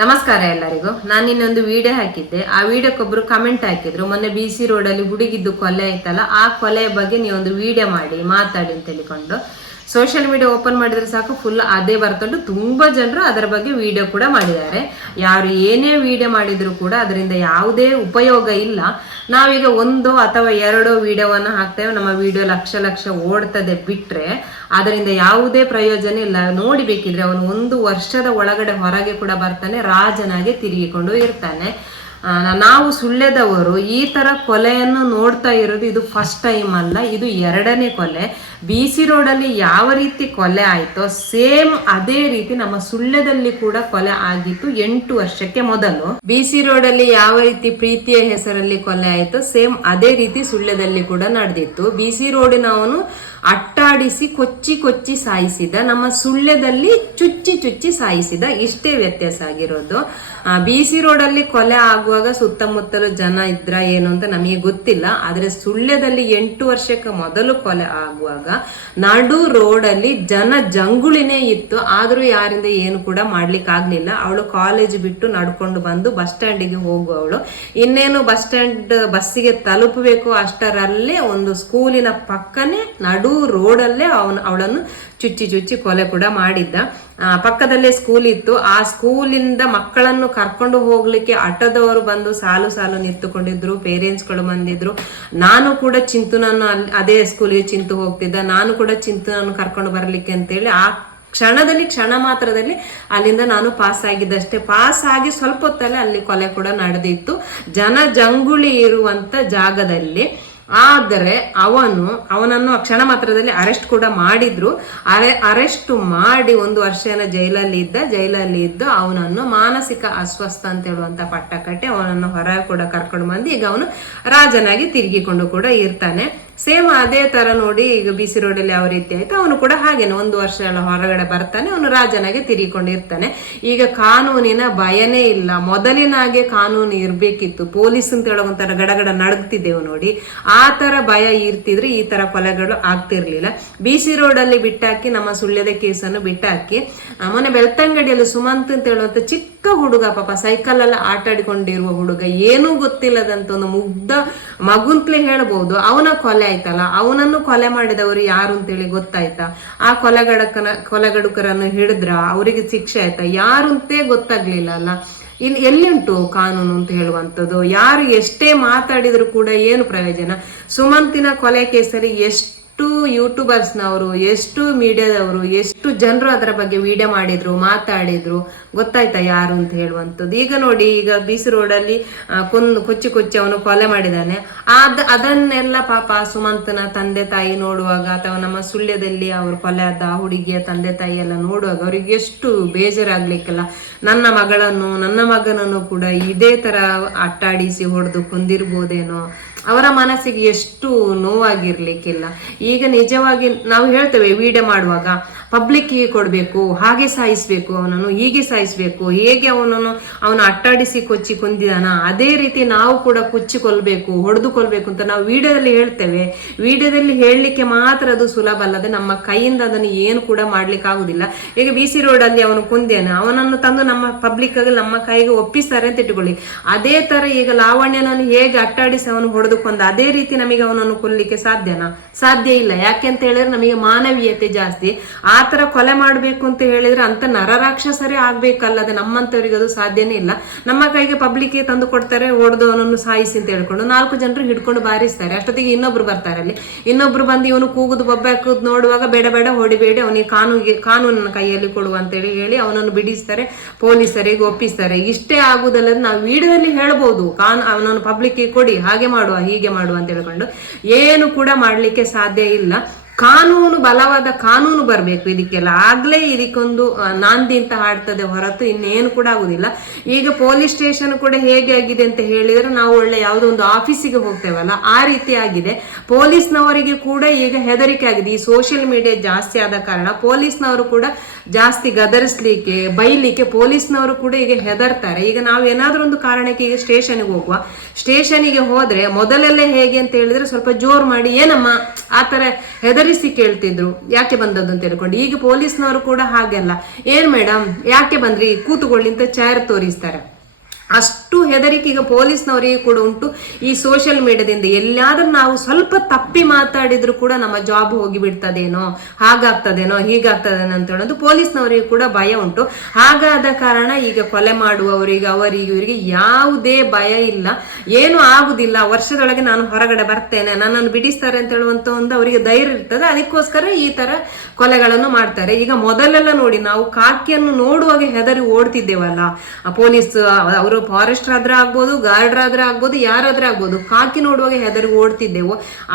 ನಮಸ್ಕಾರ ಎಲ್ಲರಿಗೂ. ನಾನು ಇನ್ನೊಂದು ವಿಡಿಯೋ ಹಾಕಿದ್ದೆ. ಆ ವಿಡಿಯೋಕ್ಕೊಬ್ರು ಕಮೆಂಟ್ ಹಾಕಿದ್ರು, ಮೊನ್ನೆ BC ರೋಡಲ್ಲಿ ಹುಡುಗಿದ್ದು ಕೊಲೆ ಆಯ್ತಲ್ಲ, ಆ ಕೊಲೆಯ ಬಗ್ಗೆ ನೀವೊಂದು ವಿಡಿಯೋ ಮಾಡಿ ಮಾತಾಡಿ ಅಂತ ಹೇಳಿಕೊಂಡು ಸೋಷಿಯಲ್ ಮೀಡಿಯಾ ಓಪನ್ ಮಾಡಿದ್ರೆ ಸಾಕು ಫುಲ್ ಅದೇ ಬರ್ತುಂಟು. ತುಂಬಾ ಜನರು ಅದರ ಬಗ್ಗೆ ವಿಡಿಯೋ ಕೂಡ ಮಾಡಿದ್ದಾರೆ. ಯಾರು ಏನೇ ವಿಡಿಯೋ ಮಾಡಿದ್ರು ಕೂಡ ಅದರಿಂದ ಯಾವುದೇ ಉಪಯೋಗ ಇಲ್ಲ. ನಾವೀಗ ಒಂದು ಅಥವಾ ಎರಡೋ ವಿಡಿಯೋವನ್ನು ಹಾಕ್ತೇವೆ, ನಮ್ಮ ವಿಡಿಯೋ ಲಕ್ಷ ಓಡ್ತದೆ ಬಿಟ್ರೆ ಅದರಿಂದ ಯಾವುದೇ ಪ್ರಯೋಜನ ಇಲ್ಲ. ನೋಡಿಬೇಕಿದ್ರೆ ಅವನು 1 ವರ್ಷದ ಒಳಗಡೆ ಹೊರಗೆ ಕೂಡ ಬರ್ತಾನೆ, ರಾಜನಾಗೆ ತಿರುಗಿಕೊಂಡು ಇರ್ತಾನೆ. ನಾವು ಸುಳ್ಳೆದವರು ಈ ತರ ಕೊಲೆಯನ್ನು ನೋಡ್ತಾ ಇರೋದು ಇದು ಫಸ್ಟ್ ಟೈಮ್ ಅಲ್ಲ, ಇದು 2ನೇ ಕೊಲೆ. BC ರೋಡಲ್ಲಿ ಯಾವ ರೀತಿ ಕೊಲೆ ಆಯ್ತೋ ಸೇಮ್ ಅದೇ ರೀತಿ ನಮ್ಮ ಸುಳ್ಯದಲ್ಲಿ ಕೂಡ ಕೊಲೆ ಆಗಿತ್ತು 8 ವರ್ಷಕ್ಕೆ ಮೊದಲು. BC ರೋಡಲ್ಲಿ ಯಾವ ರೀತಿ ಪ್ರೀತಿಯ ಹೆಸರಲ್ಲಿ ಕೊಲೆ ಆಯ್ತೋ ಸೇಮ್ ಅದೇ ರೀತಿ ಸುಳ್ಯದಲ್ಲಿ ಕೂಡ ನಡೆದಿತ್ತು. BC ರೋಡಿನವನು ಅಟ್ಟಾಡಿಸಿ ಕೊಚ್ಚಿ ಸಾಯಿಸಿದ, ನಮ್ಮ ಸುಳ್ಯದಲ್ಲಿ ಚುಚ್ಚಿ ಸಾಯಿಸಿದ, ಇಷ್ಟೇ ವ್ಯತ್ಯಾಸ ಆಗಿರೋದು. BC ರೋಡಲ್ಲಿ ಕೊಲೆ ಆಗುವಾಗ ಸುತ್ತಮುತ್ತಲು ಜನ ಇದ್ರ ಏನು ಅಂತ ನಮಗೆ ಗೊತ್ತಿಲ್ಲ. ಆದ್ರೆ ಸುಳ್ಯದಲ್ಲಿ 8 ವರ್ಷಕ್ಕೆ ಮೊದಲು ಕೊಲೆ ಆಗುವಾಗ ನಡು ರೋಡಲ್ಲಿ ಜನ ಜಂಗುಳಿನೇ ಇತ್ತು. ಆದ್ರೂ ಯಾರಿಂದ ಏನು ಕೂಡ ಮಾಡ್ಲಿಕ್ಕೆ ಆಗ್ಲಿಲ್ಲ. ಅವಳು ಕಾಲೇಜ್ ಬಿಟ್ಟು ನಡ್ಕೊಂಡು ಬಂದು ಬಸ್ ಸ್ಟ್ಯಾಂಡಿಗೆ ಹೋಗುವವಳು. ಇನ್ನೇನು ಬಸ್ ಸ್ಟ್ಯಾಂಡ್ ಬಸ್ಸಿಗೆ ತಲುಪಬೇಕು ಅಷ್ಟರಲ್ಲೇ ಒಂದು ಸ್ಕೂಲಿನ ಪಕ್ಕನೆ ನಡು ರೋಡಲ್ಲೇ ಅವಳನ್ನು ಚುಚ್ಚಿ ಕೊಲೆ ಕೂಡ ಮಾಡಿದ್ದ. ಪಕ್ಕದಲ್ಲೇ ಸ್ಕೂಲ್ ಇತ್ತು. ಆ ಸ್ಕೂಲಿಂದ ಮಕ್ಕಳನ್ನು ಕರ್ಕೊಂಡು ಹೋಗ್ಲಿಕ್ಕೆ ಆಟೋದವರು ಬಂದು ಸಾಲು ನಿಂತುಕೊಂಡಿದ್ರು, ಪೇರೆಂಟ್ಸ್ಗಳು ಬಂದಿದ್ರು. ನಾನು ಕೂಡ ಚಿಂತುನನ್ನು ಅದೇ ಸ್ಕೂಲಿಗೆ ಚಿಂತು ಹೋಗ್ತಿದ್ದ, ನಾನು ಕೂಡ ಚಿಂತುನನ್ನು ಕರ್ಕೊಂಡು ಬರ್ಲಿಕ್ಕೆ ಅಂತೇಳಿ ಆ ಕ್ಷಣ ಮಾತ್ರದಲ್ಲಿ ಅಲ್ಲಿಂದ ನಾನು ಪಾಸ್ ಆಗಿದ್ದಷ್ಟೇ. ಪಾಸ್ ಆಗಿ ಸ್ವಲ್ಪ ಹೊತ್ತಲ್ಲೇ ಅಲ್ಲಿ ಕೊಲೆ ಕೂಡ ನಡೆದಿತ್ತು, ಜನ ಜಂಗುಳಿ ಇರುವಂತ ಜಾಗದಲ್ಲಿ. ಆದರೆ ಅವನನ್ನು ಕ್ಷಣ ಮಾತ್ರದಲ್ಲಿ ಅರೆಸ್ಟ್ ಕೂಡ ಮಾಡಿದ್ರು. ಅರೆಸ್ಟ್ ಮಾಡಿ 1 ವರ್ಷನ ಜೈಲಲ್ಲಿ ಇದ್ದು ಅವನನ್ನು ಮಾನಸಿಕ ಅಸ್ವಸ್ಥ ಅಂತ ಹೇಳುವಂತ ಪಟ್ಟ ಕಟ್ಟಿ ಅವನನ್ನು ಹೊರ ಕೂಡ ಕರ್ಕೊಂಡು ಬಂದು ಈಗ ಅವನು ರಾಜನಾಗಿ ತಿರುಗಿಕೊಂಡು ಕೂಡ ಇರ್ತಾನೆ. ಸೇಮ್ ಅದೇ ತರ ನೋಡಿ ಈಗ BC ರೋಡಲ್ಲಿ ಯಾವ ರೀತಿ ಆಯ್ತು ಅವನು ಕೂಡ ಹಾಗೇನೆ 1 ವರ್ಷ ಎಲ್ಲ ಹೊರಗಡೆ ಬರ್ತಾನೆ, ಅವನು ರಾಜನಾಗೆ ತಿರುಗಿಕೊಂಡಿರ್ತಾನೆ. ಈಗ ಕಾನೂನಿನ ಭಯನೇ ಇಲ್ಲ. ಮೊದಲಿನಾಗೆ ಕಾನೂನು ಇರ್ಬೇಕಿತ್ತು. ಪೊಲೀಸ್ ಅಂತ ಹೇಳೋ ಒಂಥರ ಗಡಗಡ ನಡಗ್ತಿದ್ದೆವು ನೋಡಿ, ಆ ತರ ಭಯ ಇರ್ತಿದ್ರೆ ಈ ತರ ಕೊಲೆಗಳು ಆಗ್ತಿರ್ಲಿಲ್ಲ. BC ರೋಡಲ್ಲಿ ಬಿಟ್ಟಾಕಿ ನಮ್ಮ ಸುಳ್ಯದ ಕೇಸನ್ನು ಬಿಟ್ಟಾಕಿ ಮೊನ್ನೆ ಬೆಳ್ತಂಗಡಿಯಲ್ಲಿ ಸುಮಂತ್ ಅಂತ ಹೇಳುವಂತ ಚಿಕ್ಕ ಹುಡುಗ, ಪಾಪ ಸೈಕಲ್ ಎಲ್ಲ ಆಟ ಆಡಿಕೊಂಡಿರುವ ಹುಡುಗ, ಏನೂ ಗೊತ್ತಿಲ್ಲದಂತ ಒಂದು ಮುಗ್ಧ ಮಗುಂತ್ಲೆ ಹೇಳ್ಬಹುದು, ಅವನ ಕೊಲೆ ಆಯ್ತಲ್ಲ. ಅವನನ್ನು ಕೊಲೆ ಮಾಡಿದವರು ಯಾರು ಅಂತೇಳಿ ಗೊತ್ತಾಯ್ತಾ? ಆ ಕೊಲೆಗಡುಕರನ್ನು ಹಿಡಿದ್ರ, ಅವರಿಗೆ ಶಿಕ್ಷೆ ಆಯ್ತಾ? ಯಾರು ಅಂತೇ ಗೊತ್ತಾಗ್ಲಿಲ್ಲ ಅಲ್ಲ. ಇಲ್ಲಿ ಎಲ್ಲಿಂಟು ಕಾನೂನು ಅಂತ ಹೇಳುವಂಥದ್ದು? ಯಾರು ಎಷ್ಟೇ ಮಾತಾಡಿದ್ರು ಕೂಡ ಏನು ಪ್ರಯೋಜನ? ಸುಮಂತಿನ ಕೊಲೆ ಕೇಸಲ್ಲಿ ಎಷ್ಟು ಯೂಟ್ಯೂಬರ್ಸ್ನವರು, ಎಷ್ಟು ಮೀಡಿಯಾದವರು, ಎಷ್ಟು ಜನರು ಅದರ ಬಗ್ಗೆ ವಿಡಿಯೋ ಮಾಡಿದ್ರು, ಮಾತಾಡಿದ್ರು, ಗೊತ್ತಾಯ್ತಾ ಯಾರು ಅಂತ ಹೇಳುವಂಥದ್ದು? ಈಗ ನೋಡಿ, ಈಗ BC ರೋಡಲ್ಲಿ ಕೊಚ್ಚಿ ಅವನು ಕೊಲೆ ಮಾಡಿದಾನೆ. ಅದನ್ನೆಲ್ಲ ಪಾಪ ಸುಮಂತನ ತಂದೆ ತಾಯಿ ನೋಡುವಾಗ, ಅಥವಾ ನಮ್ಮ ಸುಳ್ಯದಲ್ಲಿ ಅವರು ಕೊಲೆ ಆದ ಹುಡುಗಿಯ ತಂದೆ ತಾಯಿ ಎಲ್ಲ ನೋಡುವಾಗ ಅವ್ರಿಗೆ ಎಷ್ಟು ಬೇಜಾರಾಗ್ಲಿಕ್ಕಿಲ್ಲ. ನನ್ನ ಮಗನನ್ನು ಕೂಡ ಇದೇ ತರ ಅಟ್ಟಾಡಿಸಿ ಹೊಡೆದು ಕೊಂದಿರ್ಬೋದೇನೋ, ಅವರ ಮನಸ್ಸಿಗೆ ಎಷ್ಟು ನೋವಾಗಿರ್ಲಿಕ್ಕಿಲ್ಲ. ಈಗ ನಿಜವಾಗಿ ನಾವು ಹೇಳ್ತೇವೆ ವಿಡಿಯೋ ಮಾಡುವಾಗ, ಪಬ್ಲಿಕ್ಗೆ ಕೊಡ್ಬೇಕು, ಹಾಗೆ ಸಾಯಿಸ್ಬೇಕು ಅವನನ್ನು, ಹೀಗೆ ಸಾಯಿಸ್ಬೇಕು, ಹೇಗೆ ಅವನು ಅಟ್ಟಾಡಿಸಿ ಕೊಚ್ಚಿ ಕೊಂದಿದಾನ ಅದೇ ರೀತಿ ನಾವು ಕೂಡ ಕೊಲ್ಬೇಕು, ಹೊಡೆದುಕೊಳ್ಬೇಕು ಅಂತ ನಾವು ವಿಡಿಯೋದಲ್ಲಿ ಹೇಳ್ತೇವೆ. ವಿಡಿಯೋದಲ್ಲಿ ಹೇಳಲಿಕ್ಕೆ ಮಾತ್ರ ಅದು ಸುಲಭ ಅಲ್ಲದೆ ನಮ್ಮ ಕೈಯಿಂದ ಅದನ್ನು ಏನು ಕೂಡ ಮಾಡ್ಲಿಕ್ಕೆ ಆಗುದಿಲ್ಲ. ಈಗ BC ರೋಡಲ್ಲಿ ಅವನು ಕೊಂದೇನ, ಅವನನ್ನು ತಂದು ನಮ್ಮ ಪಬ್ಲಿಕ್ ಆಗಿ ನಮ್ಮ ಕೈಗೆ ಒಪ್ಪಿಸ್ತಾರೆ ಅಂತ ಇಟ್ಟುಕೊಳ್ಳಿ. ಅದೇ ತರ ಈಗ ಲಾವಣ್ಯನನ್ನು ಹೇಗೆ ಅಟ್ಟಾಡಿಸಿ ಅವನು ಹೊಡೆದುಕೊಂಡ, ಅದೇ ರೀತಿ ನಮಗೆ ಅವನನ್ನು ಕೊಲ್ಲಿಕ್ಕೆ ಸಾಧ್ಯ ಇಲ್ಲ. ಯಾಕೆ ಅಂತ ಹೇಳಿದ್ರೆ ನಮಗೆ ಮಾನವೀಯತೆ ಜಾಸ್ತಿ. ಆ ತರ ಕೊಲೆ ಮಾಡ್ಬೇಕು ಅಂತ ಹೇಳಿದ್ರೆ ಅಂತ ನರರಾಕ್ಷಸರೇ ಆಗ್ಬೇಕಲ್ಲದೆ ನಮ್ಮಂತವ್ರಿಗೆ ಅದು ಸಾಧ್ಯನೇ ಇಲ್ಲ. ನಮ್ಮ ಕೈಗೆ ಪಬ್ಲಿಕ್ಗೆ ತಂದು ಕೊಡ್ತಾರೆ, ಹೊಡೆದು ಅವನನ್ನು ಸಾಯಿಸಿ ಅಂತ ಹೇಳ್ಕೊಂಡು 4 ಜನರು ಹಿಡ್ಕೊಂಡು ಬಾರಿಸ್ತಾರೆ. ಅಷ್ಟೊತ್ತಿಗೆ ಇನ್ನೊಬ್ರು ಬರ್ತಾರೆ. ಅಲ್ಲಿ ಇನ್ನೊಬ್ರು ಬಂದು ಇವನು ಕೂಗುದು ಬೊಬ್ಬಾಕುದು ನೋಡುವಾಗ ಬೇಡ ಹೊಡಿಬೇಡಿ, ಅವನಿಗೆ ಕಾನೂನಿನ ಕೈಯಲ್ಲಿ ಕೊಡುವ ಅಂತೇಳಿ ಹೇಳಿ ಅವನನ್ನು ಬಿಡಿಸ್ತಾರೆ, ಪೊಲೀಸರಿಗೆ ಒಪ್ಪಿಸ್ತಾರೆ. ಇಷ್ಟೇ ಆಗುದಲ್ಲದೆ ನಾವು ವಿಡಿಯೋದಲ್ಲಿ ಹೇಳ್ಬೋದು, ಅವನನ್ನು ಪಬ್ಲಿಕ್ಗೆ ಕೊಡಿ, ಹಾಗೆ ಮಾಡುವ ಹೀಗೆ ಮಾಡುವ ಅಂತ ಹೇಳ್ಕೊಂಡು ಏನು ಕೂಡ ಮಾಡ್ಲಿಕ್ಕೆ ಸಾಧ್ಯ ಇಲ್ಲ. ಕಾನೂನು, ಬಲವಾದ ಕಾನೂನು ಬರಬೇಕು ಇದಕ್ಕೆಲ್ಲ, ಆಗ್ಲೇ ಇದಕ್ಕೊಂದು ನಾಂದಿ ಅಂತ ಹಾಡ್ತದೆ ಹೊರತು ಇನ್ನೇನು ಕೂಡ ಆಗುದಿಲ್ಲ. ಈಗ ಪೊಲೀಸ್ ಸ್ಟೇಷನ್ ಕೂಡ ಹೇಗೆ ಆಗಿದೆ ಅಂತ ಹೇಳಿದ್ರೆ, ನಾವು ಒಳ್ಳೆ ಯಾವುದೋ ಒಂದು ಆಫೀಸಿಗೆ ಹೋಗ್ತೇವಲ್ಲ ಆ ರೀತಿ ಆಗಿದೆ. ಪೊಲೀಸ್ನವರಿಗೆ ಕೂಡ ಈಗ ಹೆದರಿಕೆ ಆಗಿದೆ. ಈ ಸೋಷಿಯಲ್ ಮೀಡಿಯಾ ಜಾಸ್ತಿ ಆದ ಕಾರಣ ಪೊಲೀಸ್ನವರು ಕೂಡ ಜಾಸ್ತಿ ಗದರಿಸ್ಲಿಕ್ಕೆ, ಬೈಲಿಕ್ಕೆ ಪೊಲೀಸ್ನವರು ಕೂಡ ಈಗ ಹೆದರ್ತಾರೆ. ಈಗ ನಾವು ಏನಾದ್ರೂ ಒಂದು ಕಾರಣಕ್ಕೆ ಈಗ ಸ್ಟೇಷನಿಗೆ ಹೋದ್ರೆ ಮೊದಲೆಲ್ಲ ಹೇಗೆ ಅಂತ ಹೇಳಿದ್ರೆ ಸ್ವಲ್ಪ ಜೋರ್ ಮಾಡಿ ಏನಮ್ಮ ಆ ತರ ಹೆದರಿ ಹೆದರಿಸಿ ಕೇಳ್ತಿದ್ರು ಯಾಕೆ ಬಂದದ್ದು ಅಂತ ಹೇಳ್ಕೊಂಡು. ಈಗ ಪೊಲೀಸ್ನವರು ಕೂಡ ಹಾಗೆಲ್ಲ, ಏನ್ ಮೇಡಮ್ ಯಾಕೆ ಬಂದ್ರಿ, ಕೂತುಕೊಳ್ಳಿ ಅಂತ ಚೇರ್ ತೋರಿಸ್ತಾರೆ. ಅಷ್ಟು ಹೆದರಿಕೆ ಈಗ ಪೊಲೀಸ್ನವರಿಗೆ ಕೂಡ ಉಂಟು ಈ ಸೋಷಿಯಲ್ ಮೀಡಿಯಾದಿಂದ. ಎಲ್ಲಾದ್ರೂ ನಾವು ಸ್ವಲ್ಪ ತಪ್ಪಿ ಮಾತಾಡಿದ್ರು ಕೂಡ ನಮ್ಮ ಜಾಬ್ ಹೋಗಿ ಬಿಡ್ತದೇನೋ, ಹಾಗಾಗ್ತದೇನೋ ಹೀಗಾಗ್ತದೇನೋ ಅಂತ ಹೇಳೋದು ಪೊಲೀಸ್ನವರಿಗೆ ಕೂಡ ಭಯ ಉಂಟು. ಹಾಗಾದ ಕಾರಣ ಈಗ ಕೊಲೆ ಮಾಡುವವರಿಗೆ ಅವರಿಗೆ ಇವರಿಗೆ ಯಾವುದೇ ಭಯ ಇಲ್ಲ, ಏನು ಆಗುದಿಲ್ಲ, ವರ್ಷದೊಳಗೆ ನಾನು ಹೊರಗಡೆ ಬರ್ತೇನೆ, ನನ್ನನ್ನು ಬಿಡಿಸ್ತಾರೆ ಅಂತ ಹೇಳುವಂತ ಒಂದು ಅವರಿಗೆ ಧೈರ್ಯ ಇರ್ತದೆ. ಅದಕ್ಕೋಸ್ಕರ ಈ ತರ ಕೊಲೆಗಳನ್ನು ಮಾಡ್ತಾರೆ. ಈಗ ಮೊದಲೆಲ್ಲ ನೋಡಿ, ನಾವು ಕಾಕಿಯನ್ನು ನೋಡುವಾಗ ಹೆದರಿ ಓಡ್ತಿದ್ದೇವಲ್ಲ, ಪೊಲೀಸ್ ಅವರು ಫಾರೆಸ್ಟರ್ ಆದ್ರೆ ಆಗ್ಬೋದು, ಗಾರ್ಡರ್ ಆದ್ರೆ ಆಗ್ಬೋದು, ಯಾರಾದ್ರೆ ಆಗ್ಬೋದು, ಕಾಕಿ ನೋಡುವಾಗ ಹೆದರಿ ಓಡ್ತಿದ್ದೆವು.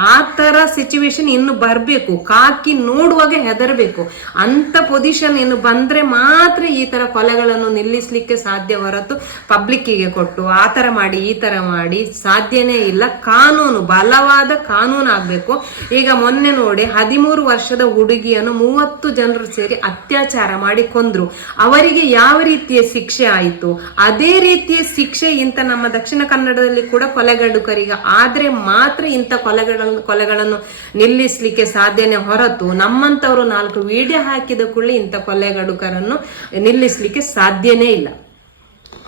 ಆ ತರ ಸಿಚುವೇಶನ್ ಇನ್ನು ಬರ್ಬೇಕು, ಕಾಕಿ ನೋಡುವಾಗ ಹೆದರ್ಬೇಕು ಅಂತ ಪೊಸಿಷನ್ ಇನ್ನು ಬಂದ್ರೆ ಮಾತ್ರ ಈ ತರ ಕೊಲೆಗಳನ್ನು ನಿಲ್ಲಿಸ್ಲಿಕ್ಕೆ ಸಾಧ್ಯ ಹೊರತು ಪಬ್ಲಿಕ್ಕಿಗೆ ಕೊಟ್ಟು ಆ ತರ ಮಾಡಿ ಈ ತರ ಮಾಡಿ ಸಾಧ್ಯನೇ ಇಲ್ಲ. ಕಾನೂನು, ಬಲವಾದ ಕಾನೂನು ಆಗ್ಬೇಕು. ಈಗ ಮೊನ್ನೆ ನೋಡಿ 13 ವರ್ಷದ ಹುಡುಗಿಯನ್ನು 30 ಜನರು ಸೇರಿ ಅತ್ಯಾಚಾರ ಮಾಡಿ ಕೊಂದ್ರು. ಅವರಿಗೆ ಯಾವ ರೀತಿಯ ಶಿಕ್ಷೆ ಆಯಿತು, ಅದೇ ರೀತಿಯ ಶಿಕ್ಷೆ ಇಂಥ ನಮ್ಮ ದಕ್ಷಿಣ ಕನ್ನಡದಲ್ಲಿ ಕೂಡ ಕೊಲೆಗಡುಕರಿಗೆ ಆದ್ರೆ ಮಾತ್ರ ಇಂಥ ಕೊಲೆಗಳನ್ನು ನಿಲ್ಲಿಸ್ಲಿಕ್ಕೆ ಸಾಧ್ಯನೇ ಹೊರತು ನಮ್ಮಂತವರು 4 ವಿಡಿಯೋ ಹಾಕಿದ ಕೂಡಲೇ ಇಂಥ ಕೊಲೆಗಡುಕರನ್ನು ನಿಲ್ಲಿಸ್ಲಿಕ್ಕೆ ಸಾಧ್ಯನೇ ಇಲ್ಲ.